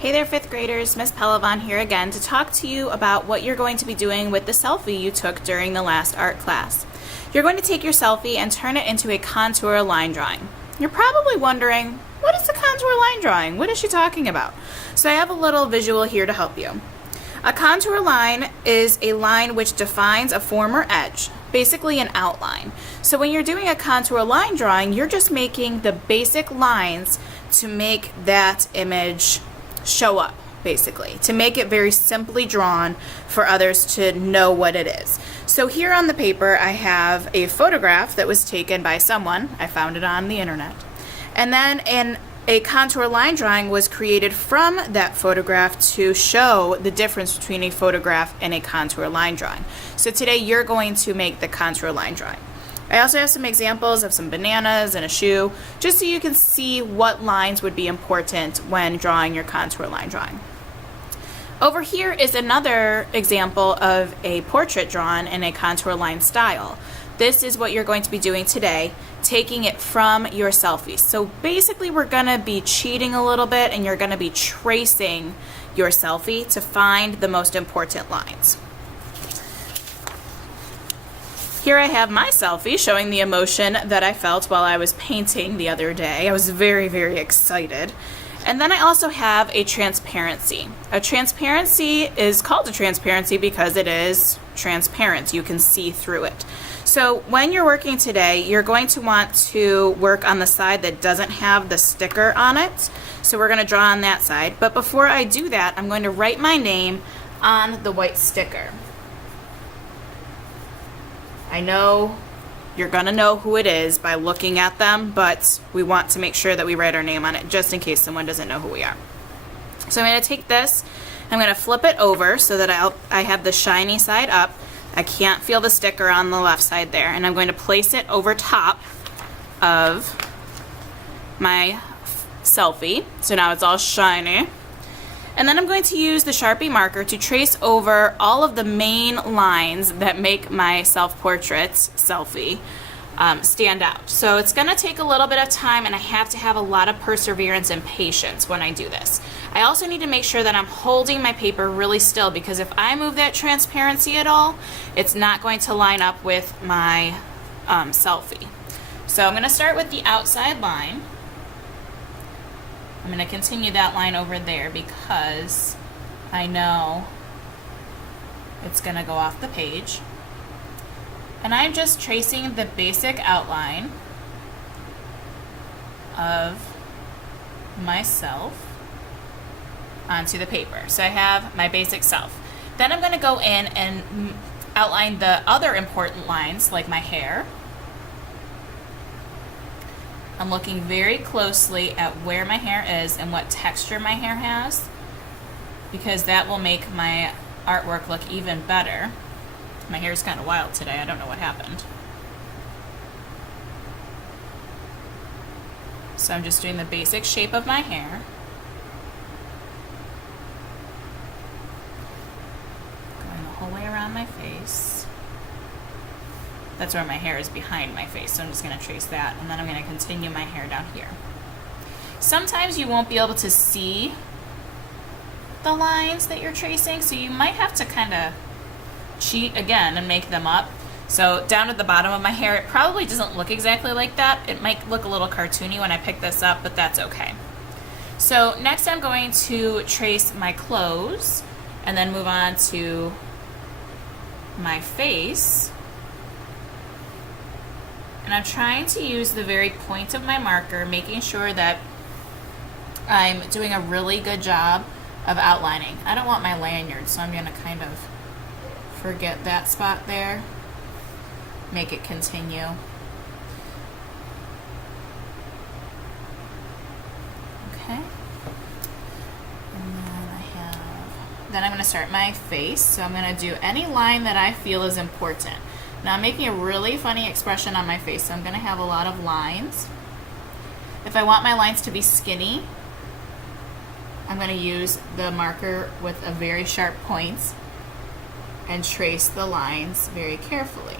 Hey there, fifth graders. Miss Pelavon here again to talk to you about what you're going to be doing with the selfie you took during the last art class. You're going to take your selfie and turn it into a contour line drawing. You're probably wondering, what is a contour line drawing? What is she talking about? So I have a little visual here to help you. A contour line is a line which defines a form or edge, basically an outline. So when you're doing a contour line drawing, you're just making the basic lines to make that image show up, basically, to make it very simply drawn for others to know what it is. So here on the paper I have a photograph that was taken by someone. I found it on the internet. And then a contour line drawing was created from that photograph to show the difference between a photograph and a contour line drawing. So today you're going to make the contour line drawing. I also have some examples of some bananas and a shoe, just so you can see what lines would be important when drawing your contour line drawing. Over here is another example of a portrait drawn in a contour line style. This is what you're going to be doing today, taking it from your selfie. So basically we're going to be cheating a little bit and you're going to be tracing your selfie to find the most important lines. Here I have my selfie showing the emotion that I felt while I was painting the other day. I was very, very excited. And then I also have a transparency. A transparency is called a transparency because it is transparent. You can see through it. So when you're working today, you're going to want to work on the side that doesn't have the sticker on it. So we're going to draw on that side. But before I do that, I'm going to write my name on the white sticker. I know you're going to know who it is by looking at them, but we want to make sure that we write our name on it just in case someone doesn't know who we are. So I'm going to take this, I'm going to flip it over so that I have the shiny side up. I can't feel the sticker on the left side there, and I'm going to place it over top of my selfie. So now it's all shiny. And then I'm going to use the Sharpie marker to trace over all of the main lines that make my self-portrait selfie stand out. So it's going to take a little bit of time, and I have to have a lot of perseverance and patience when I do this. I also need to make sure that I'm holding my paper really still, because if I move that transparency at all, it's not going to line up with my selfie. So I'm going to start with the outside line. I'm going to continue that line over there because I know it's going to go off the page. And I'm just tracing the basic outline of myself onto the paper. So I have my basic self. Then I'm going to go in and outline the other important lines, like my hair. I'm looking very closely at where my hair is and what texture my hair has, because that will make my artwork look even better. My hair is kind of wild today. I don't know what happened. So I'm just doing the basic shape of my hair. Going the whole way around my face. That's where my hair is behind my face, so I'm just going to trace that, and then I'm going to continue my hair down here. Sometimes you won't be able to see the lines that you're tracing, so you might have to kind of cheat again and make them up. So down at the bottom of my hair, it probably doesn't look exactly like that. It might look a little cartoony when I pick this up, but that's okay. So next I'm going to trace my clothes and then move on to my face. And I'm trying to use the very point of my marker, making sure that I'm doing a really good job of outlining. I don't want my lanyard, so I'm going to kind of forget that spot there. Make it continue. Okay. And then I'm going to start my face. So I'm going to do any line that I feel is important. Now I'm making a really funny expression on my face, so I'm going to have a lot of lines. If I want my lines to be skinny, I'm going to use the marker with a very sharp point and trace the lines very carefully.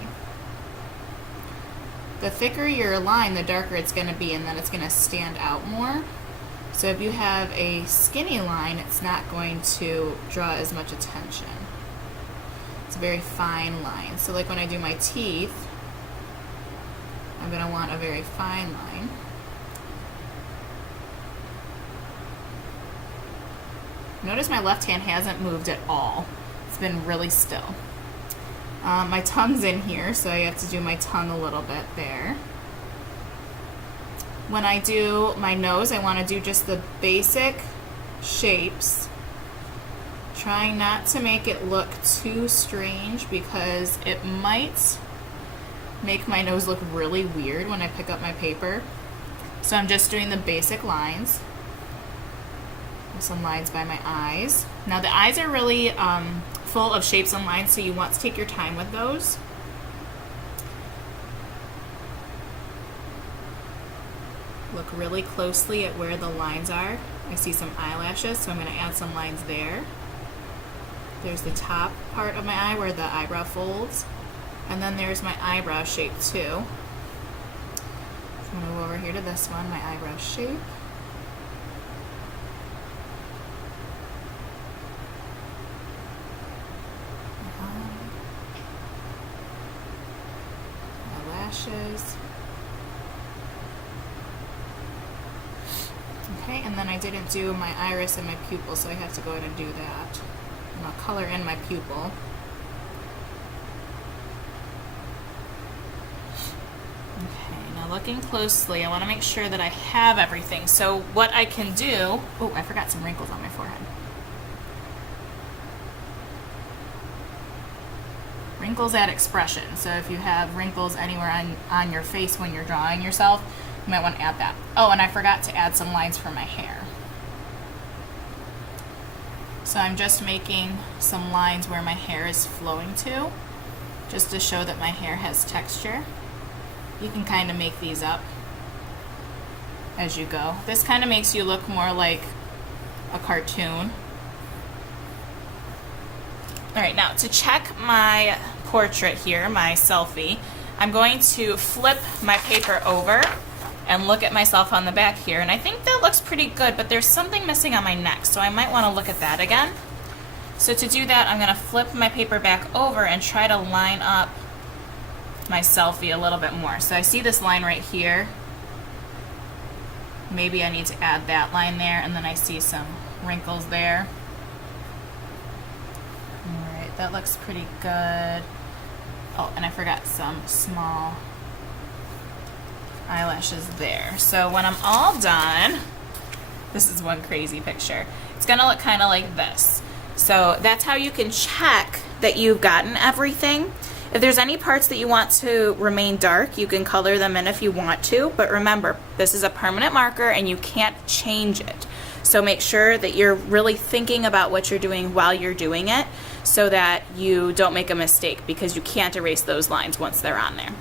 The thicker your line, the darker it's going to be, and then it's going to stand out more. So if you have a skinny line, it's not going to draw as much attention. It's a very fine line. So like when I do my teeth, I'm going to want a very fine line. Notice my left hand hasn't moved at all. It's been really still. My tongue's in here, so I have to do my tongue a little bit there. When I do my nose, I want to do just the basic shapes, trying not to make it look too strange because it might make my nose look really weird when I pick up my paper. So I'm just doing the basic lines. Some lines by my eyes. Now the eyes are really full of shapes and lines, so you want to take your time with those. Look really closely at where the lines are. I see some eyelashes, so I'm going to add some lines there. There's the top part of my eye where the eyebrow folds. And then there's my eyebrow shape too. So I'm going to go over here to this one, my eyebrow shape. Eyelashes. Okay, and then I didn't do my iris and my pupil, so I have to go ahead and do that. And I'll color in my pupil. Okay, now looking closely, I want to make sure that I have everything. So what I can do, oh, I forgot some wrinkles on my forehead. Wrinkles add expression, so if you have wrinkles anywhere on your face when you're drawing yourself, you might want to add that. Oh, and I forgot to add some lines for my hair. So I'm just making some lines where my hair is flowing to, just to show that my hair has texture. You can kind of make these up as you go. This kind of makes you look more like a cartoon. All right, now to check my portrait here, my selfie, I'm going to flip my paper over and look at myself on the back here, and I think that looks pretty good, but there's something missing on my neck, so I might want to look at that again. So to do that, I'm going to flip my paper back over and try to line up my selfie a little bit more. So I see this line right here. Maybe I need to add that line there, and then I see some wrinkles there. Alright, that looks pretty good. Oh, and I forgot some small eyelashes there. So when I'm all done, this is one crazy picture. It's gonna look kind of like this. So that's how you can check that you've gotten everything. If there's any parts that you want to remain dark, you can color them in if you want to, but remember, this is a permanent marker and you can't change it. So make sure that you're really thinking about what you're doing while you're doing it so that you don't make a mistake, because you can't erase those lines once they're on there.